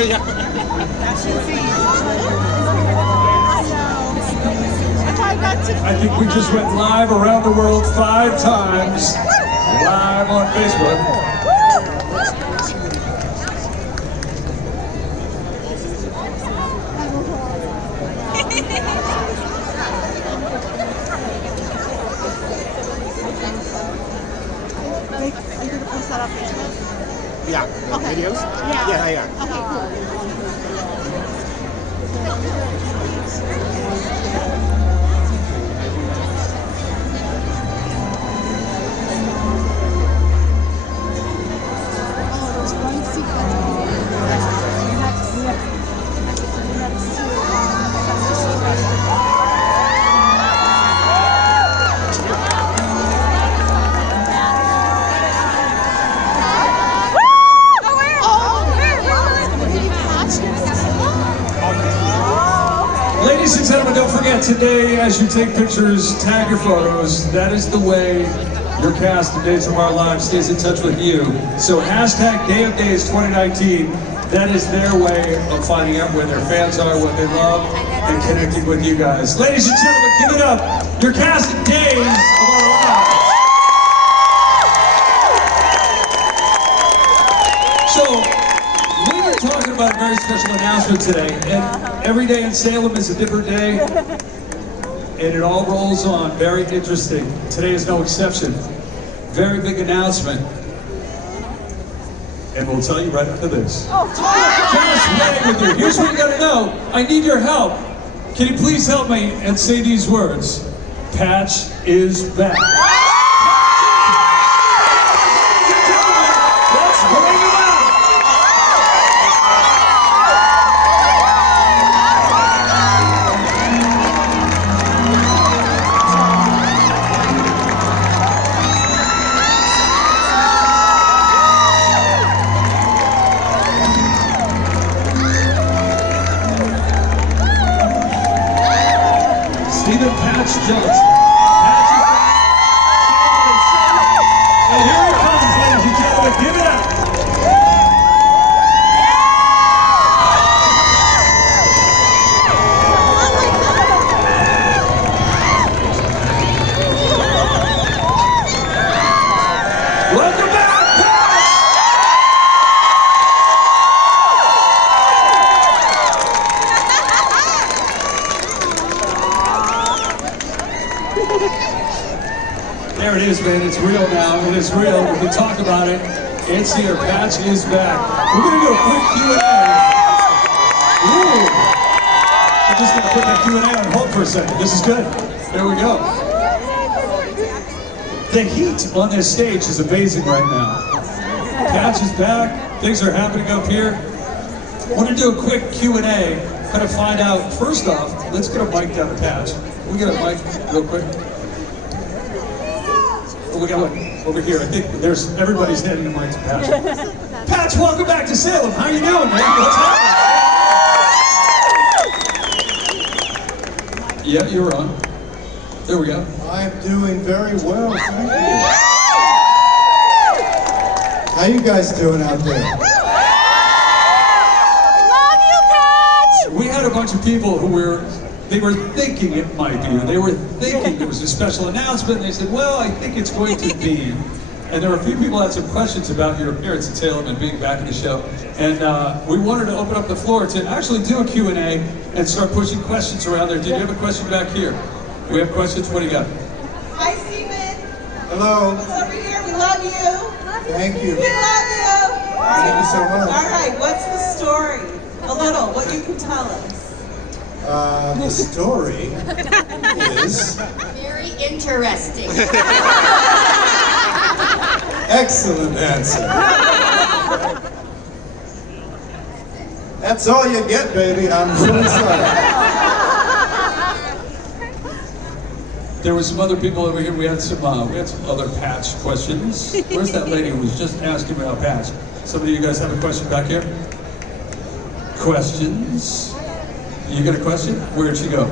I think we just went live around the world 5 times, live on Facebook. Yeah. Okay. Videos? Yeah. Yeah. Okay, cool. Ladies and gentlemen, don't forget today, as you take pictures, tag your photos. That is the way your cast of Days of Our Lives stays in touch with you. So hashtag Day of Days 2019, that is their way of finding out where their fans are, what they love, and connecting with you guys. Ladies and gentlemen, give it up, your cast of Days of Our Lives. So, we were talking about a very special announcement today, and every day in Salem is a different day, and it all rolls on. Very interesting. Today is no exception. Very big announcement, and we'll tell you right after this. Just waiting with you. Here's what you gotta know. I need your help. Can you please help me and say these words? Patch is back. Let's bring him out. Stephen Patch Johnson. Patch is back. And here he comes, ladies and gentlemen. Give it up. Welcome back, Patch. There it is, man. It's real now. It is real. We can talk about it. It's here. Patch is back. We're going to do a quick Q&A. Ooh. I'm just going to put that Q&A on hold for a second. This is good. There we go. The heat on this stage is amazing right now. Patch is back. Things are happening up here. I want to do a quick Q&A, kind of find out. First off, let's get a mic down to Patch. Can we get a mic real quick? We got one over here. I think there's everybody's handing the mic to Patch. Patch, welcome back to Salem. How you doing, man? What's happening? Yeah, you're on. There we go. I'm doing very well, thank you. How you guys doing out there? Love you, Patch! We had a bunch of people who were thinking it might be. They were thinking there was a special announcement. And they said, well, I think it's going to be. And there were a few people who had some questions about your appearance at Salem and being back in the show. And we wanted to open up the floor to actually do a Q&A and start pushing questions around there. Did you have a question back here? Do we have questions? What do you got? Hi, Stephen. Hello. What's over here? We love you. Thank you. We love you. Thank you so much. All right, what's the story? A little, what you can tell us. The story is Very interesting. excellent answer. That's all you get, baby. I'm really sorry. There were some other people over here. We had some other Patch questions. Where's that lady who was just asking about Patch? Some of you guys have a question back here? Questions? You got a question? Where'd she go?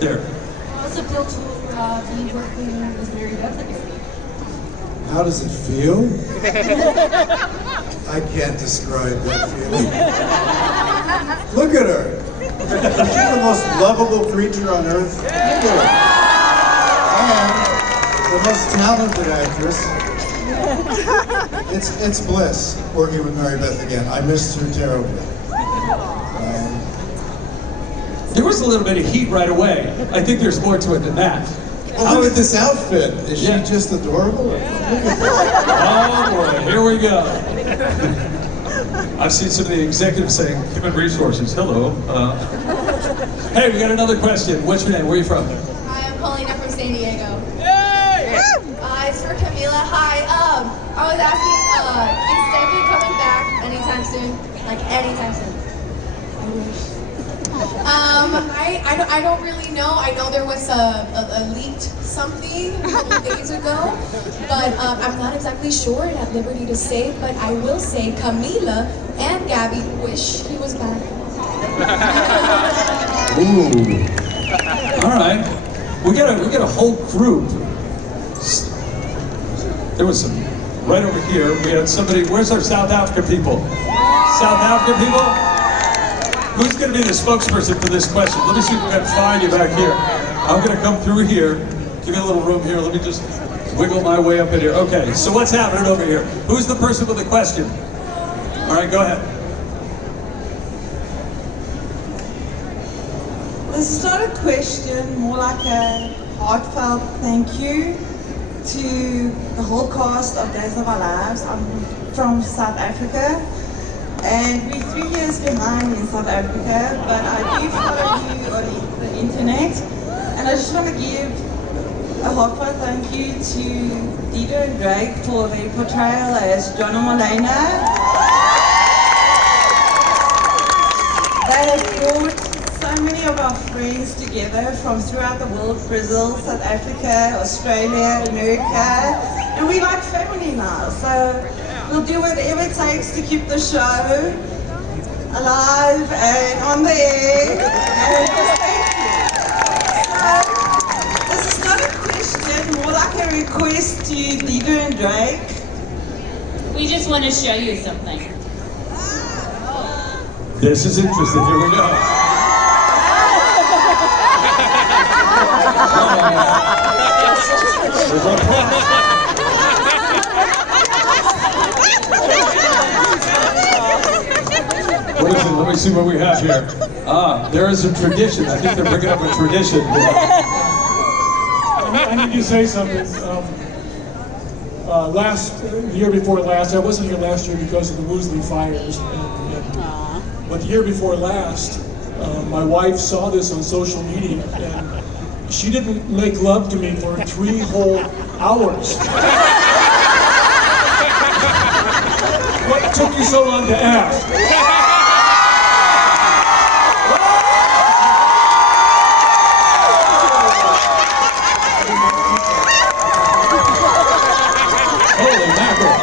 There. How does it feel to be working with Mary Beth again? How does it feel? I can't describe that feeling. Look at her. Is she the most lovable creature on earth? Look at her. And the most talented actress. It's bliss working with Mary Beth again. I missed her terribly. There was a little bit of heat right away. I think there's more to it than that. Oh, look at this outfit. Is she Yeah. just adorable? Look at this. Oh boy, here we go. I've seen some of the executives saying, human resources, hello. Hey, we got another question. What's your name? Where are you from? Hi, I'm Paulina from San Diego. Hey! It's for Camila. Hi. I was asking, is Steffi coming back anytime soon? Like anytime soon? I don't really know. I know there was a leaked something a couple days ago, but I'm not exactly sure and at liberty to say, but I will say Camila and Gabby wish he was back. Ooh. All right. We got a whole group. There was some right over here. We had somebody. Where's our South African people? South African people? Who's going to be the spokesperson for this question? Let me see if we can find you back here. I'm going to come through here. Give me a little room here. Let me just wiggle my way up in here. Okay, so what's happening over here? Who's the person with the question? All right, go ahead. This is not a question, more like a heartfelt thank you to the whole cast of Days of Our Lives. I'm from South Africa, and we're 3 years behind in South Africa, but I do follow you on the internet, and I just want to give a heartfelt thank you to Dido and Drake for their portrayal as John and Malena. They have brought so many of our friends together from throughout the world, Brazil, South Africa, Australia, America, and we like family now. So we'll do whatever it takes to keep the show alive and on the air. And just thank you. So this is not a question, more like a request to Dido and Drake. We just want to show you something. This is interesting. Here we go. What is it? Let me see what we have here. There is a tradition. I think they're bringing up a tradition. I need to say something. Year before last, I wasn't here last year because of the Woolsey fires. But the year before last, my wife saw this on social media, and she didn't make love to me for 3 whole hours. What took you so long to ask? Holy mackerel.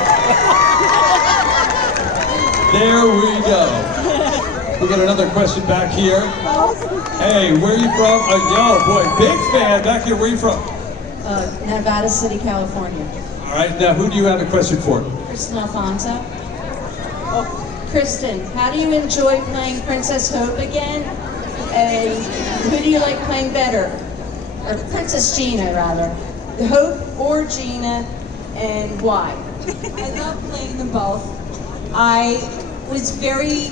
There we go. We got another question back here. Hey, where are you from? Yo, boy, big fan back here. Where are you from? Nevada City, California. All right, now who do you have a question for? Kristen Alfonso. Kristen, how do you enjoy playing Princess Hope again? And who do you like playing better? Or Princess Gina, rather. Hope or Gina, and why? I love playing them both. I was very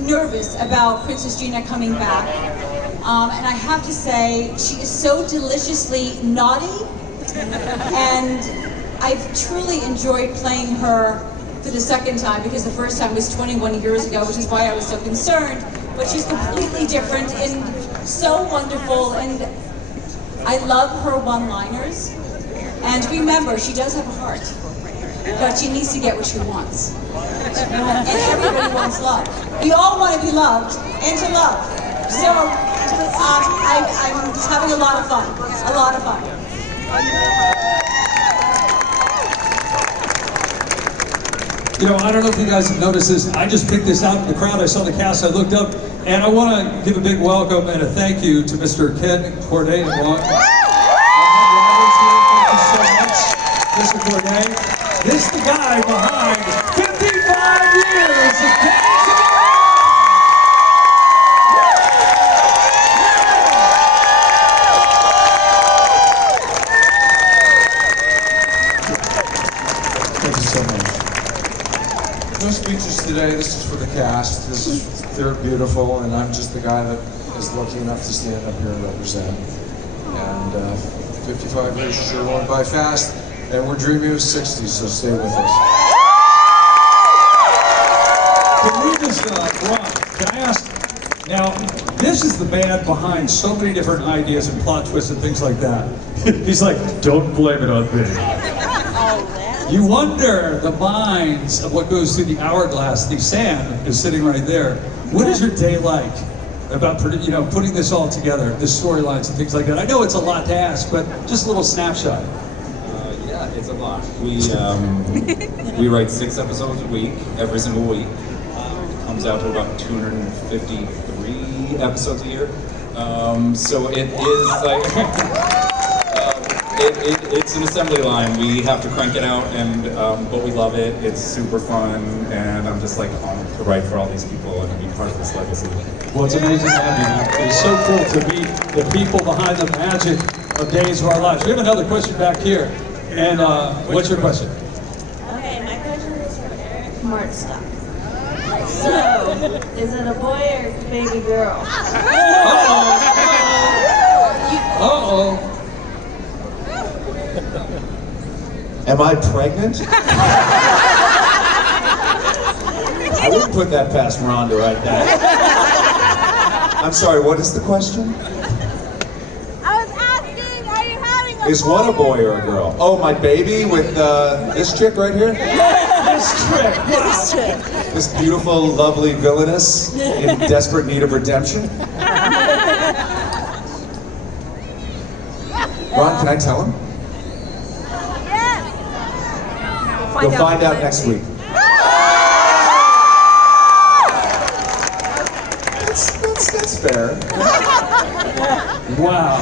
nervous about Princess Gina coming back. And I have to say, she is so deliciously naughty. And I've truly enjoyed playing her for the second time, because the first time was 21 years ago, which is why I was so concerned. But she's completely different and so wonderful. And I love her one-liners. And remember, she does have a heart, but she needs to get what she wants. And everybody wants love. We all want to be loved and to love. So I'm just having a lot of fun. A lot of fun. You know, I don't know if you guys have noticed this. I just picked this out in the crowd. I saw the cast. I looked up, and I want to give a big welcome and a thank you to Mr. Ken Corday. Thank you so much, Mr. Corday. This is the guy behind speeches today. This is for the cast. They're beautiful, and I'm just the guy that is lucky enough to stand up here and represent. And 55 years sure went by fast, and we're dreaming of 60, so stay with us. Can we just, Ron, can I ask, now, this is the man behind so many different ideas and plot twists and things like that. He's like, don't blame it on me. You wonder the minds of what goes through the hourglass. The Sam is sitting right there. What is your day like about putting this all together, the storylines and things like that? I know it's a lot to ask, but just a little snapshot. Yeah, it's a lot. We write 6 episodes a week, every single week. Comes out to about 253 episodes a year. So it is like it's an assembly line. We have to crank it out, and but we love it. It's super fun, and I'm just like honored to write for all these people and be part of this legacy. Well, it's amazing to have you. It's so cool to meet the people behind the magic of Days of Our Lives. We have another question back here. And what's your question? Okay, my question is for Eric Martstock. So, is it a boy or a baby girl? Uh-oh. Am I pregnant? I wouldn't put that past Ron to write that. I'm sorry, what is the question? I was asking, are you having a Is boy one a boy or or a girl? Oh, my baby with this chick right here? This trick. Wow. This beautiful, lovely villainess in desperate need of redemption. Ron, can I tell him? Yes. You'll find out next week. That's fair. Wow.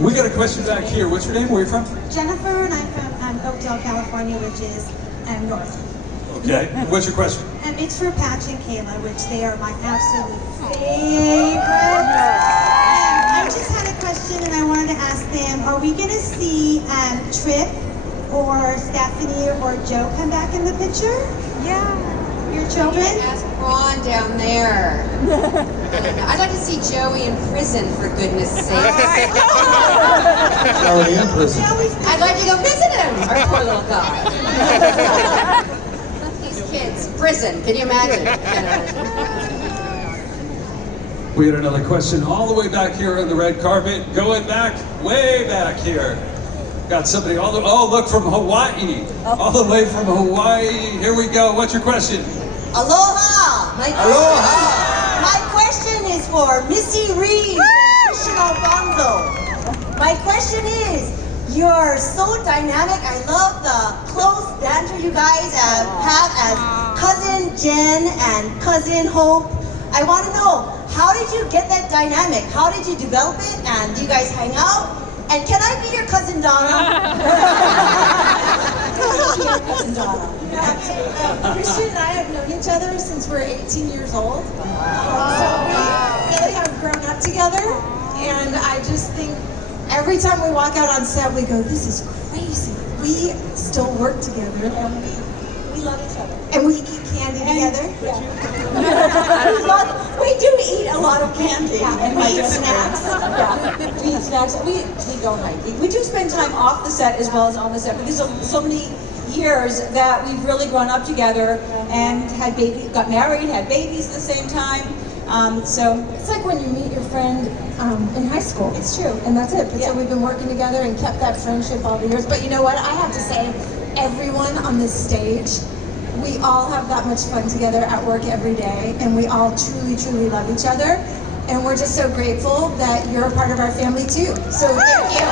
We got a question back here. What's your name? Where are you from? Jennifer, and I'm from Oakdale, California, which is north. Okay. What's your question? And it's for Patch and Kayla, which they are my absolute favorite. I just had a question, and I wanted to ask them: are we going to see Trip or Stephanie or Joe come back in the picture? Yeah. Your children? Ask Ron down there. I'd like to see Joey in prison, for goodness sake. Joey in prison. I'd like to go visit him, our poor little guy. These kids, prison, can you imagine? We had another question all the way back here on the red carpet. Going back, way back here. Got somebody look, from Hawaii. All the way from Hawaii. Here we go. What's your question? Aloha! Aloha! My question is for Missy Reed and Christian Alfonso. My question is, you're so dynamic. I love the close banter you guys have as cousin Jen and cousin Hope. I want to know, how did you get that dynamic? How did you develop it? And do you guys hang out? And can I be your cousin Donna? Christian and I have known each other since we're 18 years old. So we really have grown up together. And I just think every time we walk out on set, we go, this is crazy. We still work together and we love each other. And we eat candy together. Yeah. we do eat a lot of candy. Yeah, and we eat snacks. Yeah, we eat snacks. We go hiking. We do spend time off the set as well as on the set because of so many years that we've really grown up together and got married, had babies at the same time. So it's like when you meet your friend in high school. It's true. And that's it. So we've been working together and kept that friendship all the years. But you know what? I have to say, everyone on this stage, we all have that much fun together at work every day, and we all truly, truly love each other. And we're just so grateful that you're a part of our family too. So thank you.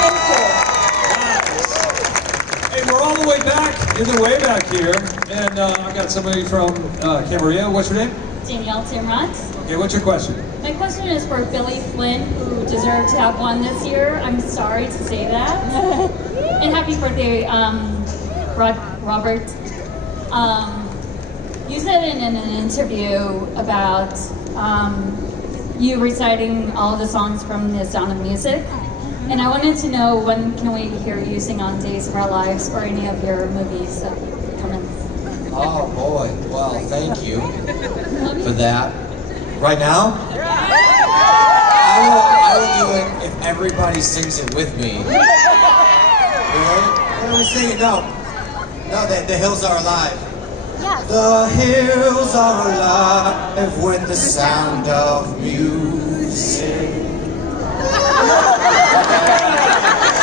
Thank you. Hey, we're all the way back, in the way back here. And I've got somebody from Camarillo. What's your name? Danielle Timrot. Okay, what's your question? My question is for Billy Flynn, who deserved to have won this year. I'm sorry to say that. And happy birthday, Robert. You said in an interview about you reciting all the songs from The Sound of Music. And I wanted to know, when can we hear you sing on Days of Our Lives or any of your movies that come in? Oh boy, well, thank you for that. Right now? I will do it if everybody sings it with me. Really? What are we singing? No, the hills are alive. Yes. The hills are alive with the sound of music.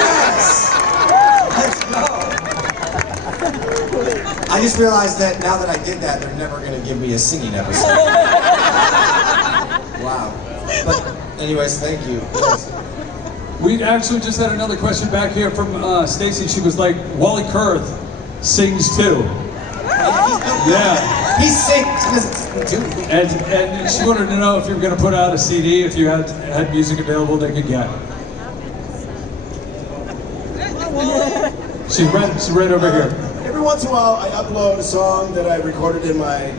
Yes! Let's go! I just realized that now that I did that, they're never going to give me a singing episode. Wow. But anyways, thank you. We actually just had another question back here from Stacy. She was like, Wally Kurth sings too. Yeah. He sings, he doesn't sing too. And she wanted to know if you were going to put out a CD, if you had music available they could get. She's right over here. Every once in a while, I upload a song that I recorded in my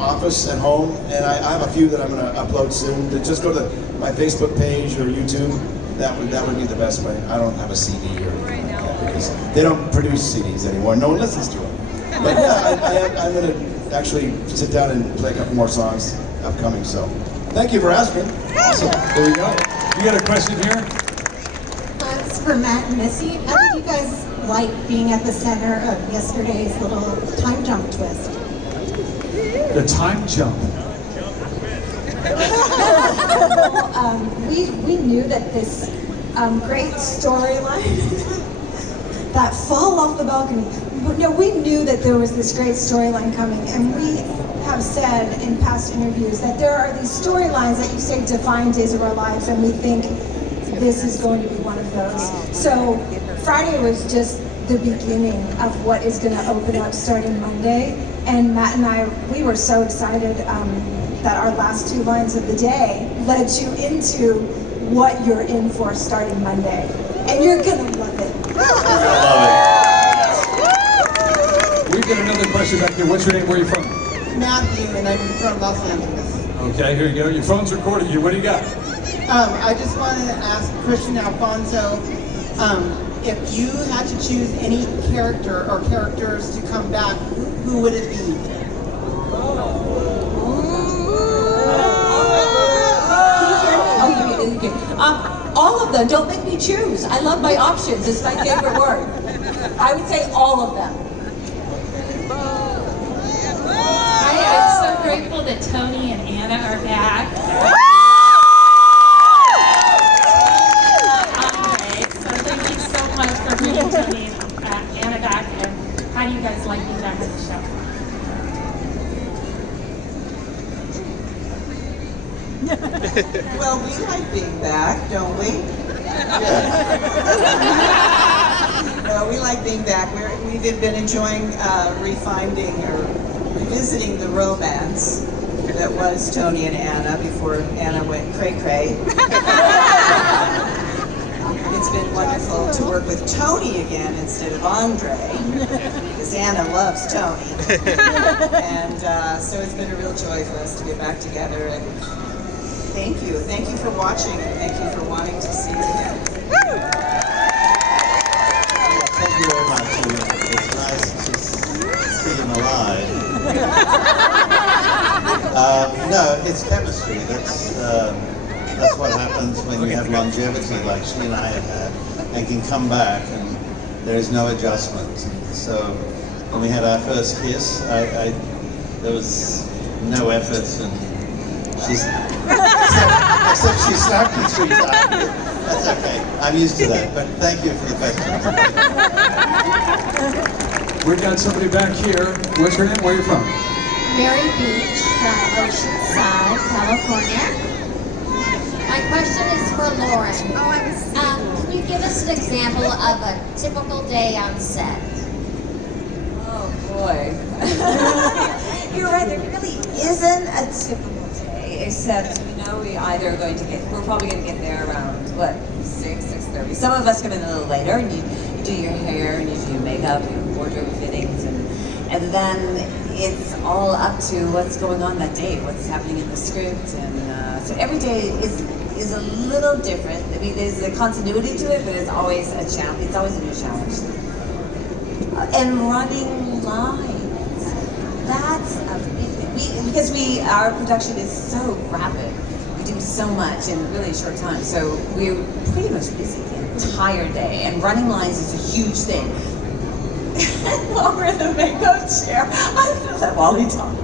office at home, and I have a few that I'm going to upload soon. Just go to my Facebook page or YouTube. That would be the best way. I don't have a CD or anything like that because they don't produce CDs anymore. No one listens to them. But yeah, I'm going to actually sit down and play a couple more songs upcoming. So, thank you for asking. Awesome. There you go. You got a question here? It's for Matt and Missy. How did you guys like being at the center of yesterday's little time jump twist? The time jump. Well, we knew that this great storyline, that fall off the balcony. No, we knew that there was this great storyline coming, and we have said in past interviews that there are these storylines that you say define Days of Our Lives, and we think this is going to be one of those. So Friday was just the beginning of what is going to open up starting Monday, and Matt and I, we were so excited that our last two lines of the day led you into what you're in for starting Monday, and you're gonna love it. We've got another question back here. What's your name? Where are you from? Matthew, and I'm from Los Angeles. Okay, here you go. Your phone's recording you. What do you got? I just wanted to ask Christian Alfonso, if you had to choose any character or characters to come back, who would it be? All of them. Don't make me choose. I love my options. It's my favorite word. I would say all of them. I'm so grateful that Tony and Anna are back. So thank you so much for bringing Tony and Anna back. And how do you guys like being back on the show? Well, we like being back, don't we? No, we like being back. We've been enjoying revisiting the romance that was Tony and Anna before Anna went cray-cray. It's been wonderful to work with Tony again instead of Andre, because Anna loves Tony. And so it's been a real joy for us to get back together. And thank you. Thank you for watching, and thank you for wanting to see it again. Thank you very much. It's nice to see him alive. No, it's chemistry. That's what happens when you have longevity like she and I have had, and can come back and there is no adjustment. So when we had our first kiss, there was no effort, and except she slapped me 3 times. That's okay. I'm used to that. But thank you for the question. We've got somebody back here. What's your name? Where are you from? Mary Beach from Oceanside, California. My question is for Lauren. Can you give us an example of a typical day on set? Oh boy. You're right, there really isn't a typical day, except we know we're probably going to get there around, 6:30. Some of us come in a little later, and you do your hair, and you do your makeup, your wardrobe fittings, and then it's all up to what's going on that day, what's happening in the script, and so every day is a little different. I mean, there's a continuity to it, but it's always a challenge. It's always a new challenge. And running lines. That's because our production is so rapid. We do so much in really a short time, so we're pretty much busy the entire day. And running lines is a huge thing. Lower the makeup chair. I feel that while we talk.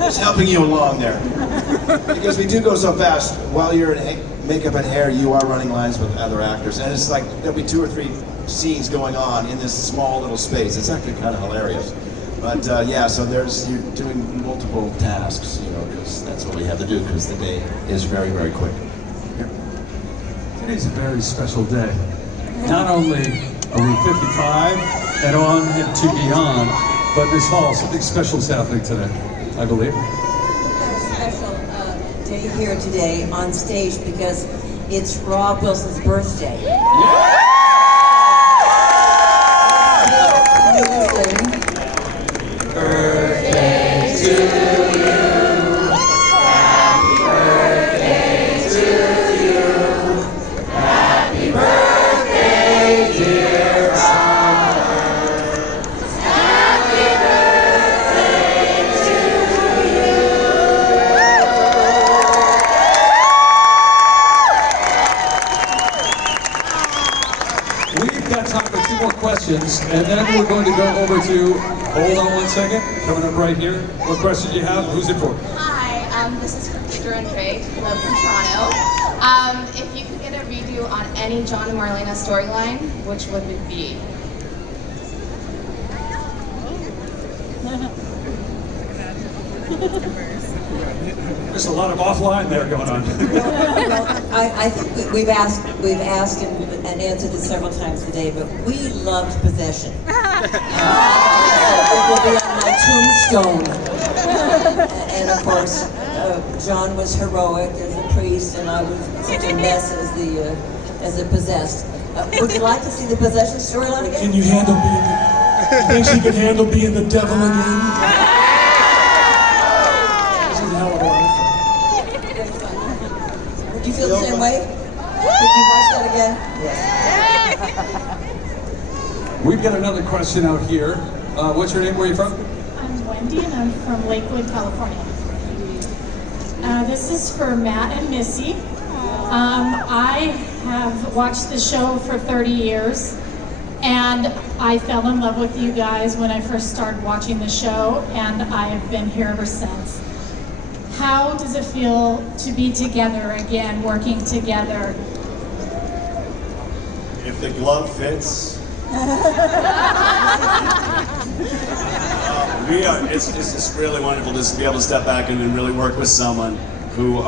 Just helping you along there. Because we do go so fast. While you're in makeup and hair, you are running lines with other actors. And it's like there'll be 2 or 3 scenes going on in this small little space. It's actually kind of hilarious. But yeah, so you're doing multiple tasks, you know, because that's what we have to do, because the day is very, very quick. Today's a very special day. Not only are we 55 and on to beyond, but Miss Hall, something special is happening today, I believe. A special day here today on stage because it's Rob Wilson's birthday. Birthday to you. Happy birthday to you. Happy birthday, dear Robert. Happy birthday to you. We've got time for 2 more questions, and then we're going to go over to, hold on 1 second, coming up right here. What question do you have? Who's it for? Hi, this is for Peter and Drake, love from Toronto. If you could get a redo on any John and Marlena storyline, which would it be? There's a lot of offline there going on. I think we've asked and answered this several times today, but we loved Possession. It will be on my tombstone. And of course, John was heroic as a priest, and I was such a mess as the possessed. Would you like to see the Possession storyline again? Can you handle being you think she can handle being the devil again? Would you feel the same way? Could you watch that again? Yes. We've got another question out here. What's your name? Where are you from? I'm Wendy and I'm from Lakewood, California. This is for Matt and Missy. I have watched the show for 30 years and I fell in love with you guys when I first started watching the show, and I have been here ever since. How does it feel to be together again, working together? If the glove fits. It's just really wonderful just to be able to step back and really work with someone who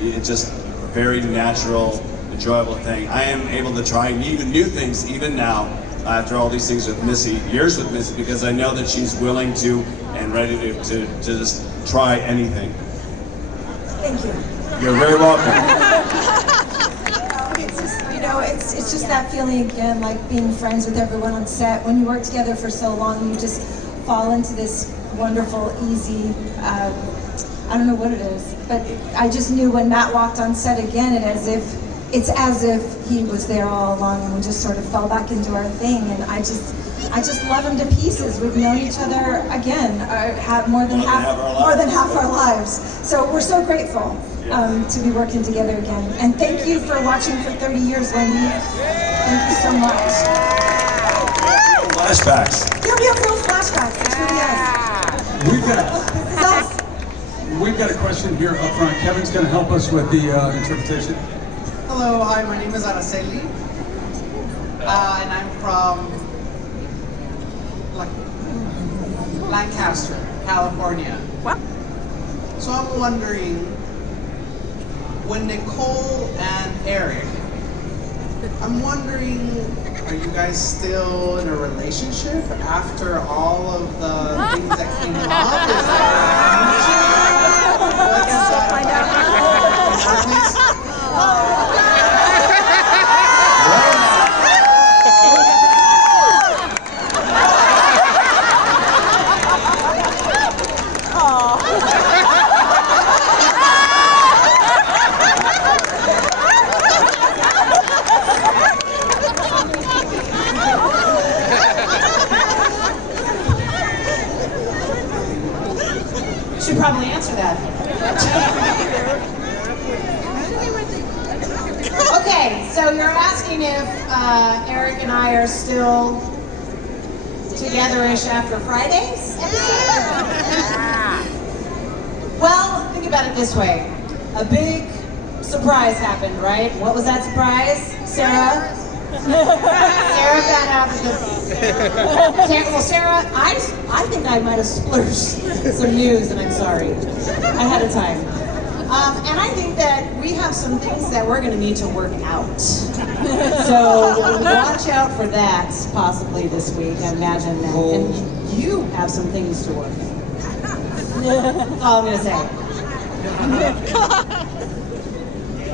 it's just a very natural, enjoyable thing. I am able to try even new things even now after all these things with Missy, years with Missy, because I know that she's willing to and ready to just try anything. Thank you. You're very welcome. It's just, it's just that feeling again, like being friends with everyone on set. When you work together for so long, you just fall into this wonderful, easy, I don't know what it is, but I just knew when Matt walked on set again, it's as if he was there all along, and we just sort of fell back into our thing. And I just love him to pieces. We've known each other again, have more than half our lives. So we're so grateful to be working together again. And thank you for watching for 30 years, Wendy. Thank you so much. Flashbacks. Yeah, we have real flashbacks. It's really us. We've got a question here up front. Kevin's going to help us with the interpretation. Hello, hi, my name is Araceli, and I'm from Lancaster, California. What? So I'm wondering, when Nicole and Eric, I'm wondering, are you guys still in a relationship after all of the things that came up? Is asking if Eric and I are still together-ish after Fridays. Well, think about it this way. A big surprise happened, right? What was that surprise, Sarah? Sarah found out that Sarah, I think I might have splurged some news, and I'm sorry, ahead of time. And I think that we have some things that we're going to need to work out. So watch out for that possibly this week, I imagine that. And you have some things to work out. That's all I'm going to say.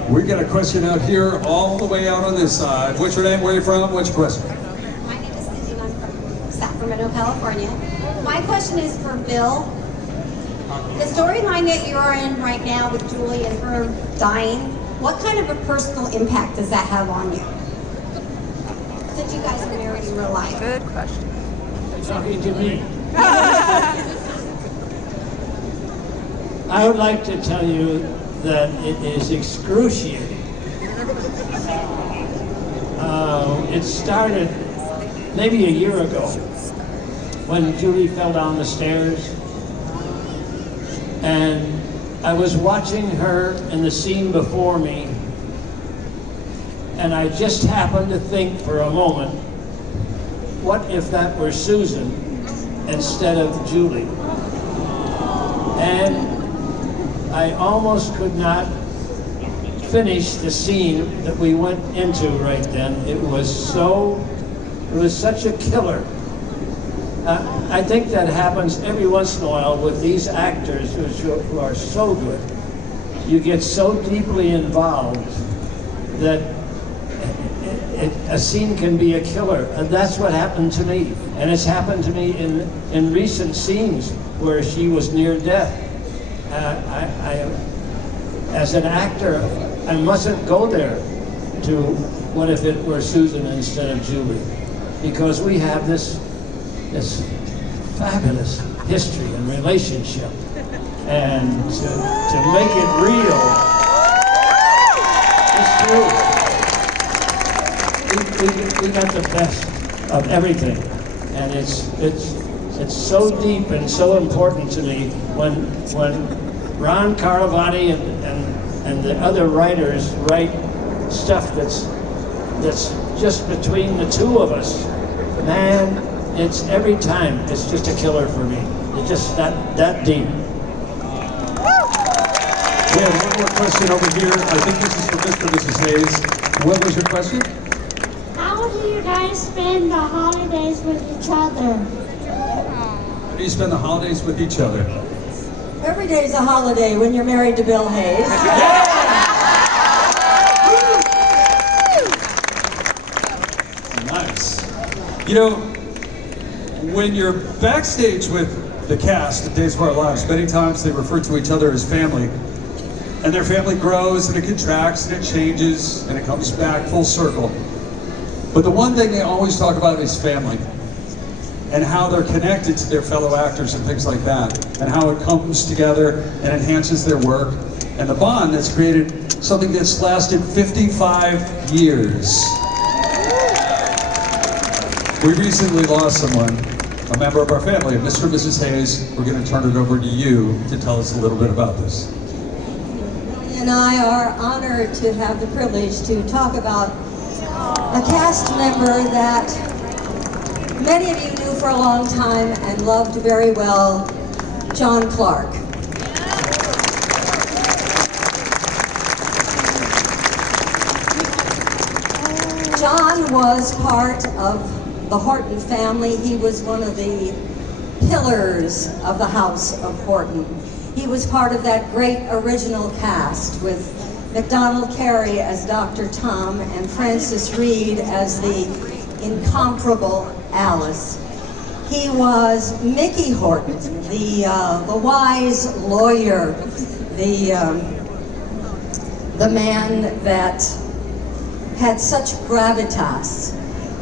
We got a question out here, all the way out on this side. What's your name? Where are you from? What's your question? My name is Cindy, and I'm from Sacramento, California. My question is for Bill. The storyline that you're in right now with Julie and her dying, what kind of a personal impact does that have on you? Since you guys are married in real life. Good question. Talking to me. I would like to tell you that it is excruciating. It started maybe a year ago when Julie fell down the stairs, and I was watching her in the scene before me, and I just happened to think for a moment, what if that were Susan instead of Julie? And I almost could not finish the scene that we went into right then. It was such a killer. I think that happens every once in a while with these actors who are so good. You get so deeply involved that a scene can be a killer, and that's what happened to me. And it's happened to me in recent scenes where she was near death. As an actor, I mustn't go there to what if it were Susan instead of Julie, because we have this fabulous history and relationship, and to make it real, it's true. We got the best of everything, and it's so deep and so important to me when Ron Carlivati and the other writers write stuff that's just between the two of us. Man, it's every time it's just a killer for me. It's just that deep. We have one more question over here. I think this is for Mr. and Mrs. Hayes. What was your question? How do you guys spend the holidays with each other? How do you spend the holidays with each other? Every day is a holiday when you're married to Bill Hayes. Nice. You know, when you're backstage with the cast at Days of Our Lives, many times they refer to each other as family. And their family grows and it contracts and it changes and it comes back full circle. But the one thing they always talk about is family, and how they're connected to their fellow actors and things like that, and how it comes together and enhances their work, and the bond that's created something that's lasted 55 years. We recently lost someone, a member of our family, Mr. and Mrs. Hayes. We're going to turn it over to you to tell us a little bit about this. And I are honored to have the privilege to talk about a cast member that many of you knew for a long time and loved very well, John Clark. John was part of the Horton family. He was one of the pillars of the House of Horton. He was part of that great original cast with MacDonald Carey as Dr. Tom and Frances Reed as the incomparable Alice. He was Mickey Horton, the wise lawyer, the man that had such gravitas.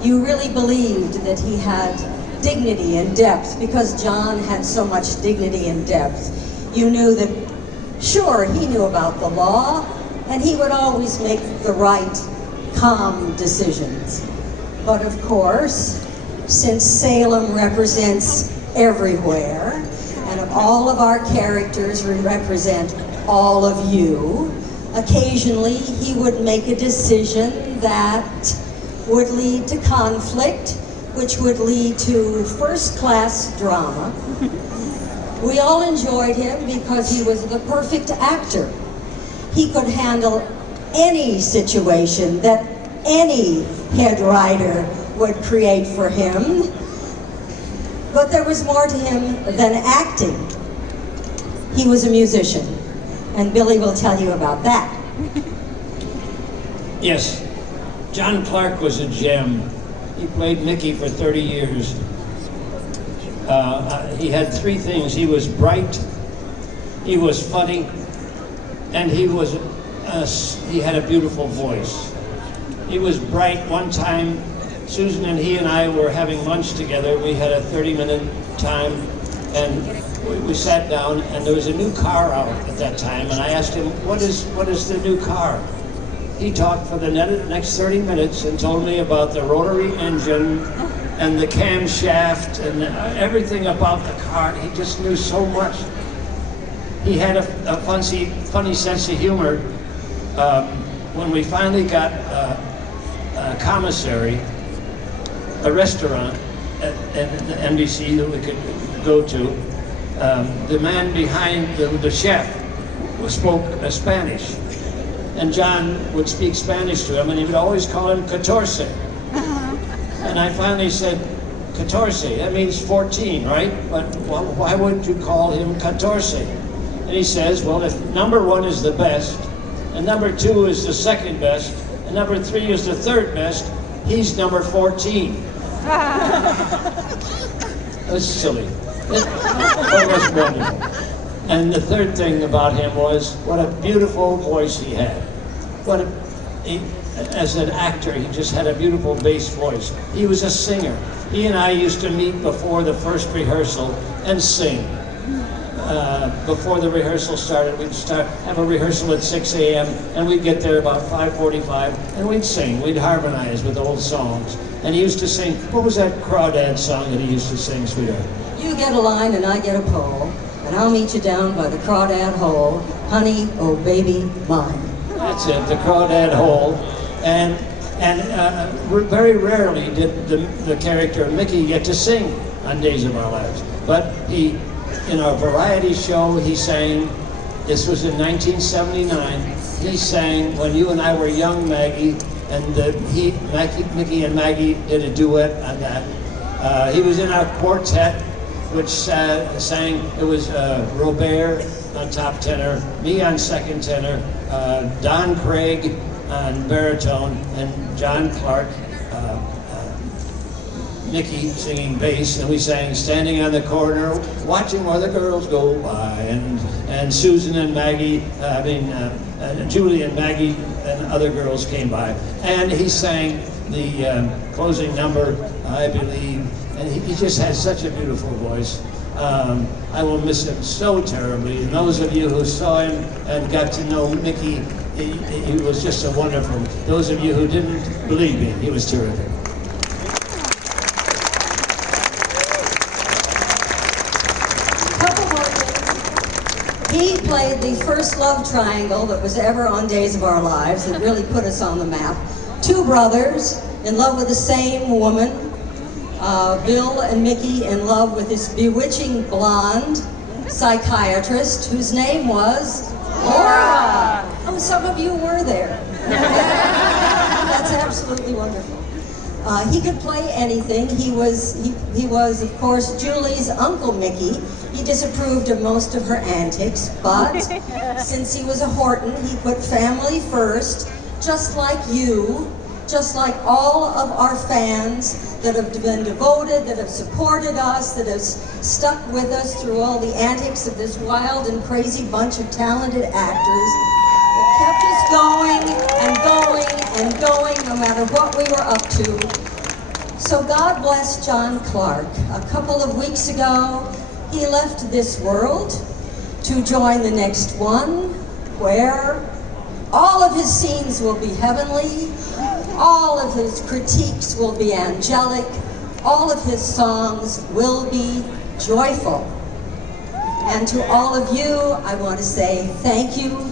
You really believed that he had dignity and depth because John had so much dignity and depth. You knew that, sure, he knew about the law, and he would always make the right calm decisions. But of course, since Salem represents everywhere, and of all of our characters represent all of you, occasionally he would make a decision that would lead to conflict, which would lead to first-class drama. We all enjoyed him because he was the perfect actor. He could handle any situation that any head writer would create for him. But there was more to him than acting. He was a musician, and Billy will tell you about that. Yes, John Clark was a gem. He played Mickey for 30 years. He had three things. He was bright, he was funny, and he had a beautiful voice. He was bright. One time, Susan and he and I were having lunch together. We had a 30-minute time, and we sat down, and there was a new car out at that time, and I asked him, what is the new car? He talked for the next 30 minutes and told me about the rotary engine and the camshaft and everything about the car. He just knew so much. He had a funny sense of humor. When we finally got a commissary, a restaurant at the NBC that we could go to, the man behind the chef spoke Spanish. And John would speak Spanish to him, and he would always call him 14. And I finally said, 14, that means 14, right? But why would you call him 14? And he says, well, if number 1 is the best, and number 2 is the second best, and number 3 is the third best, he's number 14. That's silly. It was wonderful. And the third thing about him was what a beautiful voice he had. As an actor, he just had a beautiful bass voice. He was a singer. He and I used to meet before the first rehearsal and sing. Before the rehearsal started, we'd have a rehearsal at 6 a.m. and we'd get there about 5:45 and we'd sing. We'd harmonize with old songs. And he used to sing, what was that Crawdad song that he used to sing, sweetheart? You get a line and I get a pole, and I'll meet you down by the Crawdad Hole. Honey, oh baby, mine. That's it, the Crawdad Hole. And very rarely did the character Mickey get to sing on Days of Our Lives. But he, in our variety show, he sang, this was in 1979, he sang When You and I Were Young, Maggie, and Mickey and Maggie did a duet on that. He was in our quartet, which sang, it was Robert on top tenor, me on second tenor, Don Craig on baritone, and John Clark, Mickey singing bass, and we sang Standing on the Corner, Watching Where the Girls Go By, and Susan and Maggie, Julie and Maggie and other girls came by. And he sang the closing number, I Believe, and he just had such a beautiful voice. I will miss him so terribly. And those of you who saw him and got to know Mickey, he was just so wonderful. Those of you who didn't, believe me, he was terrific. He played the first love triangle that was ever on Days of Our Lives that really put us on the map. Two brothers in love with the same woman. Bill and Mickey in love with this bewitching blonde psychiatrist whose name was Laura. Oh, some of you were there. That's absolutely wonderful. He could play anything. He was, of course, Julie's Uncle Mickey. He disapproved of most of her antics, but since he was a Horton, he put family first, just like you, just like all of our fans that have been devoted, that have supported us, that have stuck with us through all the antics of this wild and crazy bunch of talented actors that kept us going and going and going no matter what we were up to. So God bless John Clark. A couple of weeks ago, he left this world to join the next one, where all of his scenes will be heavenly, all of his critiques will be angelic, all of his songs will be joyful. And to all of you, I want to say thank you.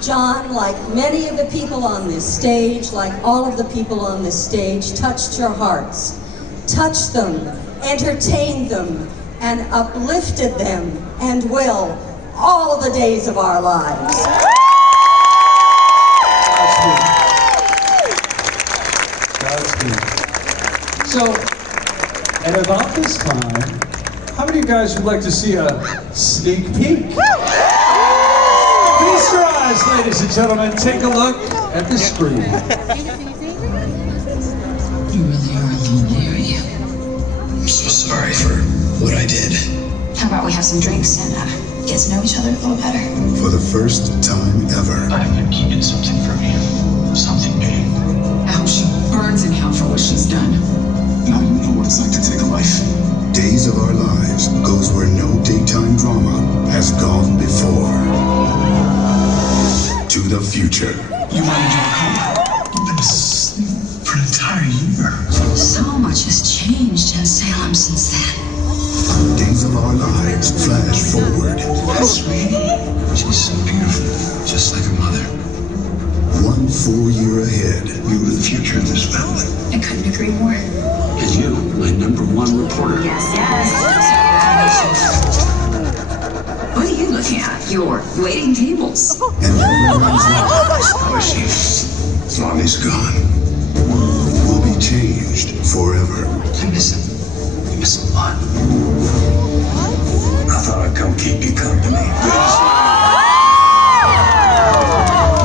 John, like many of the people on this stage, like all of the people on this stage, touched your hearts, touched them, entertained them, and uplifted them, and will, all the days of our lives. So, at about this time, how many of you guys would like to see a sneak peek? Feast your eyes, ladies and gentlemen. Take a look at the screen. You really are lonely, aren't you? I'm so sorry for what I did. How about we have some drinks and get to know each other a little better? For the first time ever, I've been keeping something from you. Something big. I hope she burns in hell for what she's done. Now you know what it's like to take a life. Days of Our Lives goes where no daytime drama has gone before. To the future. You wanted your home. You've been asleep for an entire year. So much has changed in Salem since then. Days of Our Lives flash forward. Sweetie, she's so beautiful, just like her mother. 1 full year ahead. You were the future of this family. I couldn't agree more. And you, my #1 reporter. Yes, yes. What are you looking at? You're waiting tables. And everyone's lives, how is she? Lonnie's gone. Will be changed forever. I miss him. I miss him a lot. I thought I'd come keep you company.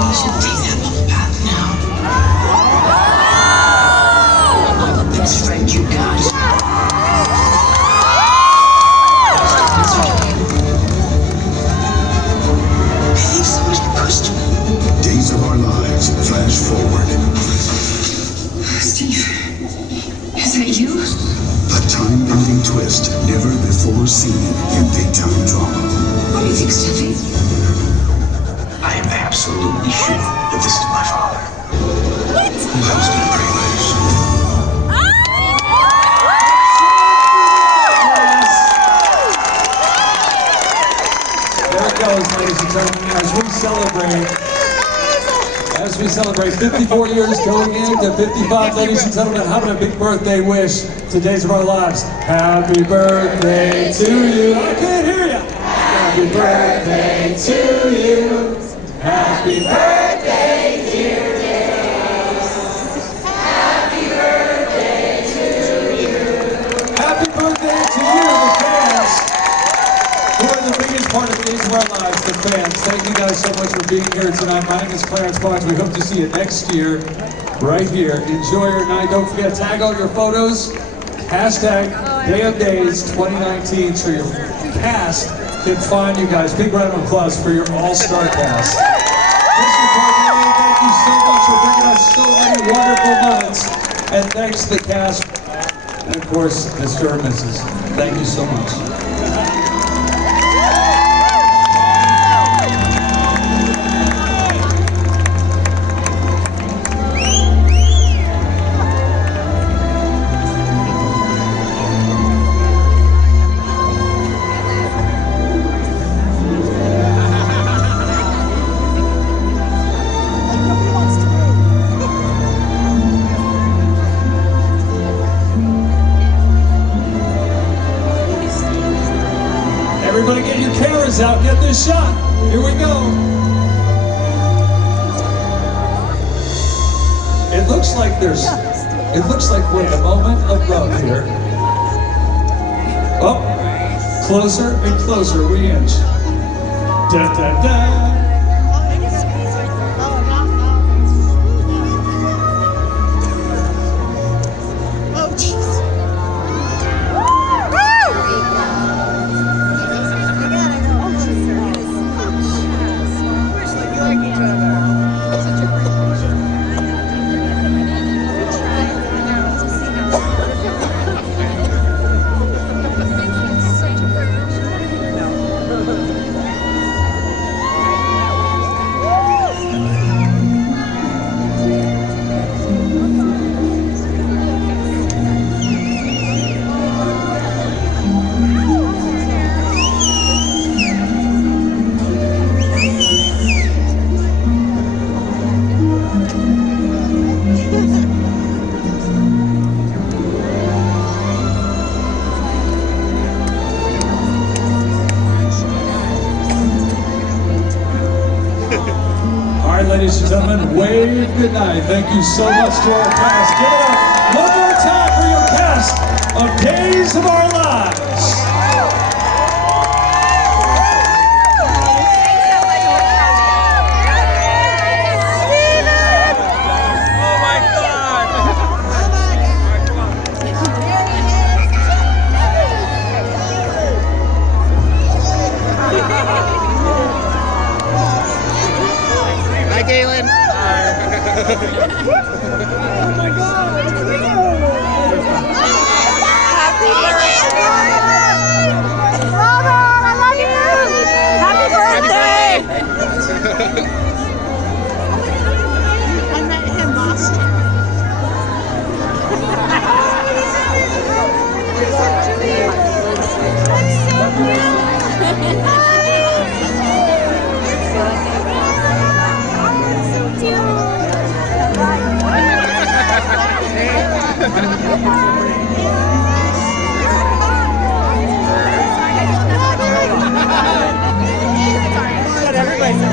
You should take that little bath now. I'm the best friend you got. Days of Our Lives flash forward. Steve, is that you? A time-ending twist never before seen in daytime drama. What do you think, Steffi? I am absolutely sure that this is my father. What? I was gonna pray letters. There it goes, ladies and gentlemen, as we celebrate 54 years going into 55, ladies and gentlemen, how about a big birthday wish to Days of Our Lives? Happy birthday to you. I can't hear you. Happy birthday to you. Happy birthday, dear Days. Happy birthday to you. Happy birthday to you, the fans, who are the biggest part of Days of Our Lives, the fans. Thank you guys so much for being here tonight. My name is Clarence Fox. We hope to see you next year, right here. Enjoy your night. Don't forget, tag all your photos. Hashtag Day of Days 2019 so your cast can find you guys. Big round of applause for your all-star cast. Mr. Cornelius, thank you so much for bringing us so many wonderful moments. And thanks to the cast, and of course, Mr. and Mrs. Thank you so much. Everybody get your cameras out, get this shot. Here we go. It looks like we're in a moment of love here. Oh, closer and closer we inch. Da da da. ladies and gentlemen. Wave goodnight. Thank you so much to our cast. Give it up one more time for your cast of Days of Our Lives. Hi, Galen. Oh my God, it's Happy birthday! Robert, I love you! Happy birthday! I met him last year. Everybody's